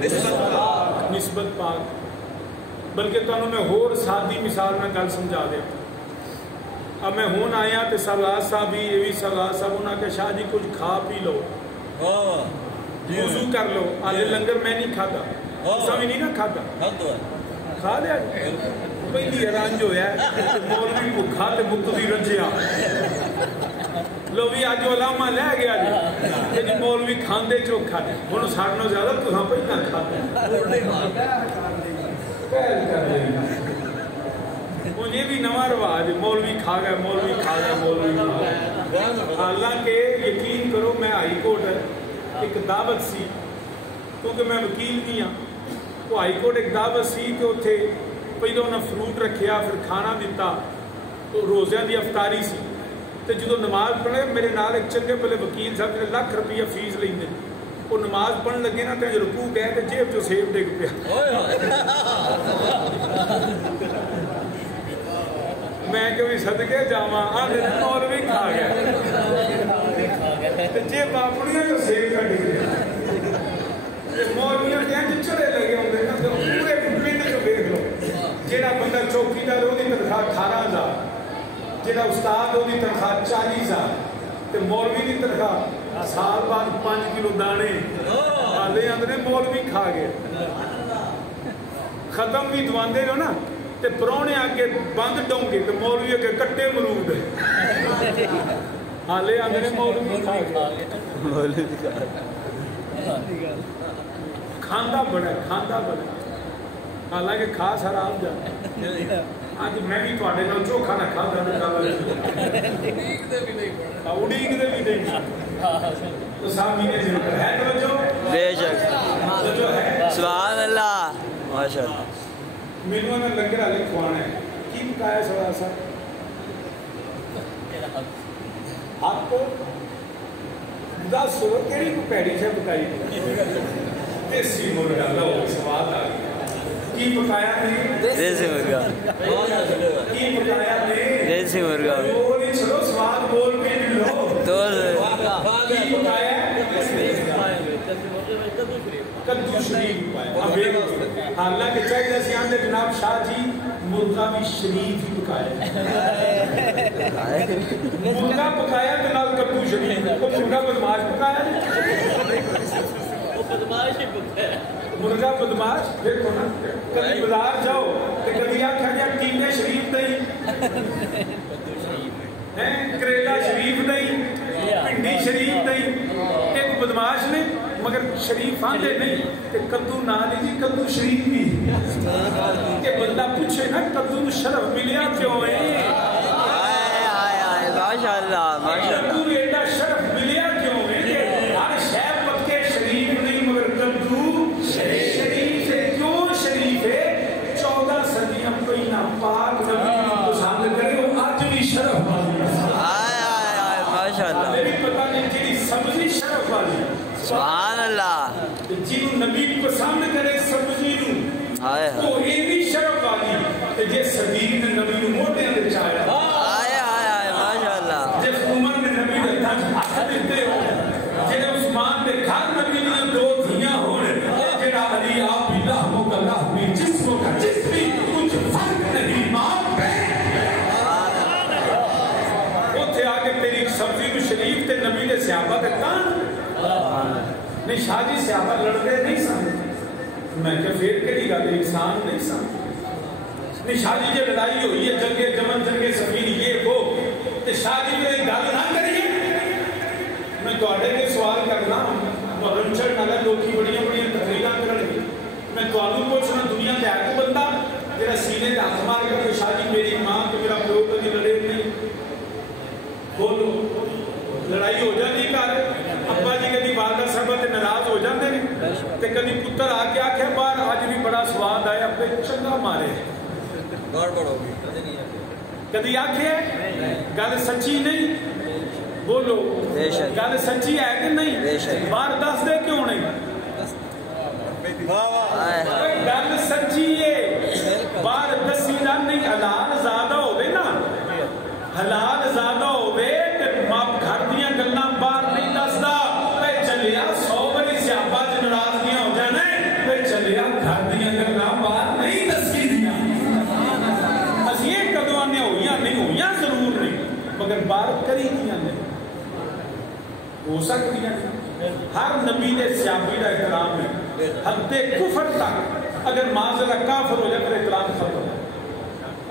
نسبت پاک بلکہ تمہیں میں ہور سادی مثال میں گل سمجھا دیا اب میں ہون آیا تو سرلاز صاحب بھی یہ بھی سرلاز صاحب انہوں نے کہا شاہ جی کچھ کھا پی لو وضو کر لو آلے لنگر میں نہیں کھاتا اسا بھی نہیں نا کھاتا کھا لیا پہلی رنج ہویا ہے مولوی بھکھا تے مقتدی رنجیا لو بھی آج علامہ لے گیا جی مولوی کھاندے چوکھا دے ہن ساڈے زیادہ تساں پہلا کھاتے یہ بھی نواں رواج مولوی کھا گیا مولوی کھا گیا مولوی کھا گیا حالانکہ یقین کرو میں ہائی کورٹ ایک دعوت سی کیونکہ میں وکیل بھی ہاں وہ ہائی کورٹ ایک دعوت سی کہ اتنے پہلے انہیں فروٹ رکھیا پھر کھانا دیتا تو روزیاں دی افطاری سی تو جدو نماز پڑھے میرے نال ایک چنگے پہلے وکیل صاحب نے لاکھ روپیہ فیس لیندے وہ نماز پڑھن لگے نا تو رکوع گئے تو جیب جو سیب ڈگ پیا میں کبھی صدقے جاواں آدھے مولوی کھا گیا جیب اپنیاں جو سیب کا ڈگ گیا مولویاں جہاں چڑے لگے ہوندے نا تو پورے پنڈ چ دیکھ لو جہاں بندہ چوکیدار وہ تنخواہ 18,000 جہاں استاد وہ تنخواہ 40,000 تے مولوی کی تنخواہ سال بعد 5 کلو دانے آلے آدھے مولوی کھا گئے ختم بھی دواندے ہو نا تے پرونے آگے بند ڈونگے تے مولوی کے کٹے مرود آلے آدھے مولوی کھا گئے کھاندہ بڑا حالانکہ خاص حرام جا آج میں بھی تواڈے نال چوکھا نہ کھادا تے اڑیک دے بھی نہیں تو سامنے نے ذکر ہے توجہ بے شک توجہ ہے سبحان اللہ ماشاءاللہ مینوں نے لنگر والے کھوانا ہے کی پکایا سوا سا آپ دس کیڑی کو پیڑی سے پکائی دیسی مرغا لو سواد آ گیا کی پکایا نہیں دیسی مرغا کی پکایا نہیں دیسی مرغا بول ہی چلو سواد بول کے لو تو کی پکایا کدو شریف پکایا حالانکہ چاہیے سی آندے جناب شاہ جی مرغا بھی شریف ہی پکایا مرغا پکایا تو نال کدو شریف کو مرغا بدماش پکایا مرغا بدماش دیکھو نا کبھی بازار جاؤ تو کبھی آخیا گیا ٹینے شریف دئی کریلا شریف دئی پنڈی شریف دئی ایک بدماش نے مگر شریف آندے نہیں کہ کدو نہ لیجی کدو شریف بھی کہ بندہ پوچھے نا کدو شرف ملیا کیوں ہے ماشاءاللہ کدو ایڈا شرف ملیا کیوں ہے کہ ہر شہر پکے شریف نہیں مگر کدو شریف سے کیوں شریف ہے 14 صدیاں پہلا پاک نبی پسند کرے وہ آج بھی شرف والی ماشاءاللہ میری پتہ نہیں جی سبزی شرف والی سبحان اللہ جنہوں نبی پسند کرے سبزی نو وہ ایوی شرف والی کہ جس صدیق نے نبی نو موٹے اندر چاہیا ماشاءاللہ جس عمر نے نبی نے ہاتھ دیتے ہو جنہیں عثمان نے گھر نبی نے 2 دھیاں ہونے جنہا علی آپ بھی لحموں کا لحمی جسموں کا جسمی کچھ فرق نہیں ماں بین وہ تھے آگے تیری سبزی کو شریف تے نبی نے صحابہ کے کان نہیں شاہ جی صحابہ لڑتے نہیں سمجھے میں کہ پھر کہی گا انسان نہیں سمجھے نہیں شاہ جی جو لڑائی ہوئی ہے جنگے جمن جنگے سفیر یہ وہ تو شاہ جی میرے گل نہ کریے میں تواڈے کے سوال کرنا محرم چڑھ نالا لوکی بڑیاں بڑیاں تقریراں کرن گے میں تانوں پوچھنا دنیا تے ہے کوئی بندہ جڑا سینے تے ہاتھ مار کے شاہ جی میری ماں تے میرا پیو کدی لڑے نہیں بولو لڑائی ہو جاتی گھر ابا جی کدی والدہ صاحبہ تے ناراض ہو جاندے نے تے کدی پتر آ کے آکھے باہر اج بھی بڑا سواد آیا اپنے چنگا مارے گڑبڑ ہوگی کدی آکھے گل سچی نہیں بولو گل سچی ہے کہ نہیں باہر دس دے کیوں نہیں گل سچی ہے باہر دسی نہ نہیں حلال زیادہ ہوے نا حلال زیادہ ہوے تے ماپ گھر دیاں گلاں باہر نہیں دسدا تے چلیا 100 باری صحابہ تے ناراضگیاں ہو جانے تے ہو سکتی ہیں. ہر نبی نے صحابی کا احترام ہے حد کفر تک. اگر معذرہ کافر ہو جائے پھر احترام ختم ہو جائے.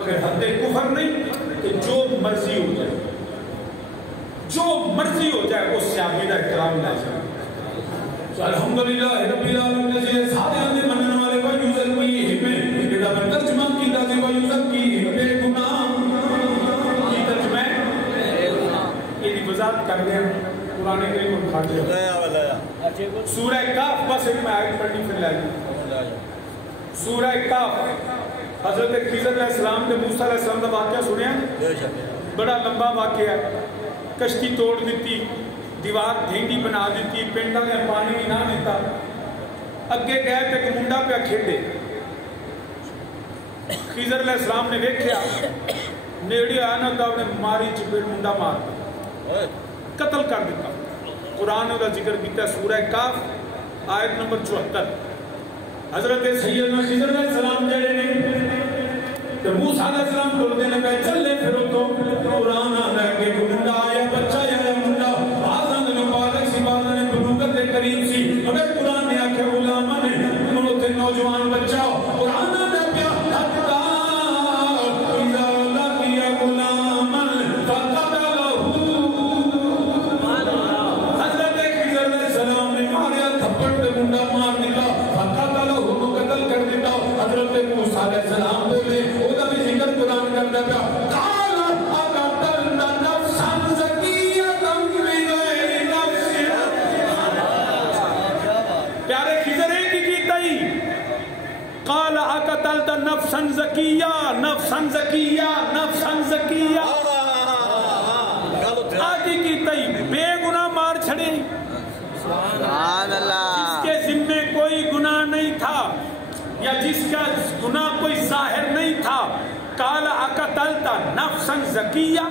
اگر حد کفر نہیں تو جو مرضی ہو جائے, جو مرضی ہو جائے وہ صحابی کا احترام لازم ہے. الحمدللہ رب العالمین الذی صادقاً منن والے و یزکی میں بڑا ترجمہ کیتا ہے و یزکی بے گناہ کی ترجمہ یہ دی وضاحت کر دیا قرآن کریم میں کھا دیا. سورہ کاف بس ایک میں آیت پڑھنی پھر لے. سورہ کاف حضرت خضر علیہ السلام نے موسیٰ علیہ السلام کا واقعہ سنیا, بڑا لمبا واقعہ ہے. کشتی توڑ دیتی, دیوار ڈھینڈی بنا دیتی, پنڈا نے پانی نہ دیتا. اگے گئے تے کہ منڈا پہ کھیڈے. خضر علیہ السلام نے دیکھا نیڑے آیا نہ تو نے ماری چپیٹ منڈا مار دیا, قتل کر دیتا. قرآن نے ذکر کیتا سورہ کاف آیت نمبر 74. حضرت سیدنا خضر علیہ السلام جڑے نے تے موسیٰ علیہ السلام بولتے نے کہ چلے پھرو تو قرآن آتا ہے کہ منڈا آیا بچہ یا منڈا بعضاں نے مبارک سی بعضاں نے بلوغت کے قریب سی. مگر قرآن نے آکھیا غلاماں نے انہوں تے نوجوان بچہ قرآن نے پیا حتا اذا لقي غلاما فقتله. حضرت خضر علیہ السلام نے ماریا تھپڑ تے منڈا مار دیتا, فقتله قتل کر دیتا. حضرت موسیٰ علیہ السلام بولے او دا بھی ذکر قرآن کرتا پیا قال اقتلت نفسا زکیۃ بغیر نفس. پیارے خضر کی کیتا ہی قال اقتلت نفسا زکیۃ نفسا زکیۃ نفسا زکیۃ آدھی کیتا ہی بے گناہ مار چھڑے. سبحان اللہ. جس کے ذمے کوئی گناہ نہیں تھا یا جس کا گناہ کوئی ظاہر نہیں تھا. قال اقتلت نفسا زکیہ,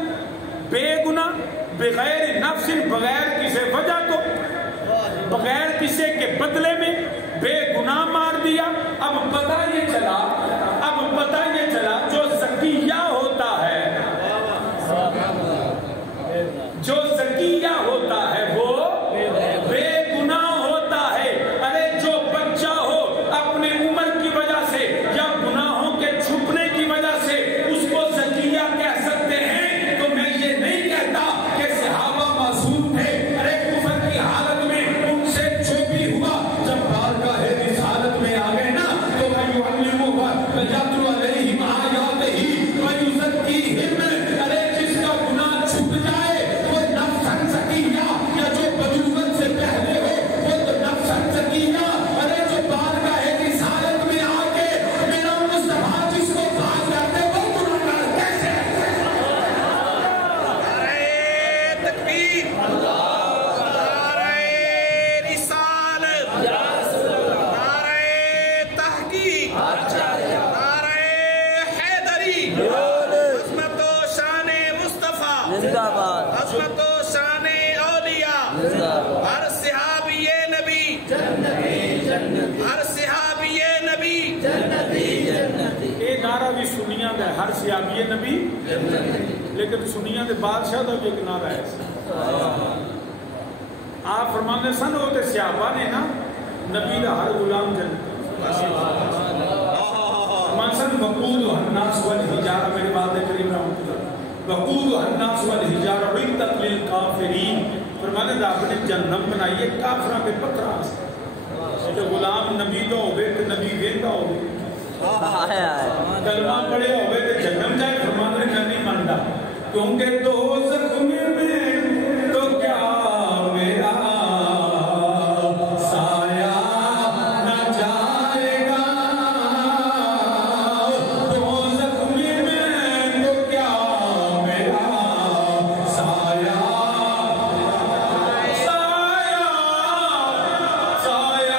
بے گناہ بغیر نفس, بغیر کسی وجہ کو, بغیر کسی کے بدلے میں بے گناہ مار دیا. اب پتہ یہ چلا جو زکیہ ہوتا ہے, جو زکیہ ہوتا ہے وہ بے گناہ ہوتا ہے. ارے جو بچہ ہو اپنے عمر کی وجہ سے یا گناہوں کے چھپنے کی وجہ سے اس کو زکیہ کہہ سکتے ہیں. تو میں یہ نہیں کہتا کہ صحابہ معصوم تھے. ارے کفر کی حالت میں ان سے جو بھی ہوا جب بارگاہ رسالت میں آ گئے نا تو وَيُعَلِّمُهُ وَيَتْلُو عَلَيْهِمْ آیَاتِهِ وَيُزَکِّیہِمْ. ارے جس کا گناہ چھپ جائے وہ نفسا زکیہ, یا جو بلوغت سے پہلے ہو وہ تو نفسا زکیہ. ارے جو بارگاہ رسالت میں آ کے میرا مصطفیٰ جس کو بات کرتے وہ گناہگار کیسے ہے؟ نعرہ تکبیر, نعرہ رسالت, نعرہ تحقیق, نعرہ حیدری, عظمت و شان مصطفیٰ, عظمت و شان اولیاء, ہر صحابی نبی ہر صحابی نبی. یہ نعرہ بھی سنیاں دا ہے, ہر صحابی نبی, لیکن سنیاں دے بادشاہ دا بھی ایک نعرہ ہے. آپ فرمانے سن ہوتے صحابہ نے نا نبی دا ہر غلام جنت. منصن وقود الناس والحجارہ, میرے بات کریم رحمۃ اللہ, وقود الناس والحجارہ عدت للکافرین. فرمانے رب نے جہنم بنائی ہے کافراں دے پتھراں سے. تے غلام نبی دا ہوے تے نبی ویندا ہوے, کلمہ پڑھے ہوے تے جہنم جائے. فرمانے میں نہیں مانتا کیونکہ دوزخ میں تو کیا میرا سایہ نہ جائے گا, دوزخ میں تو کیا میرا سایہ سایہ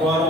12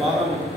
12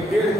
1.5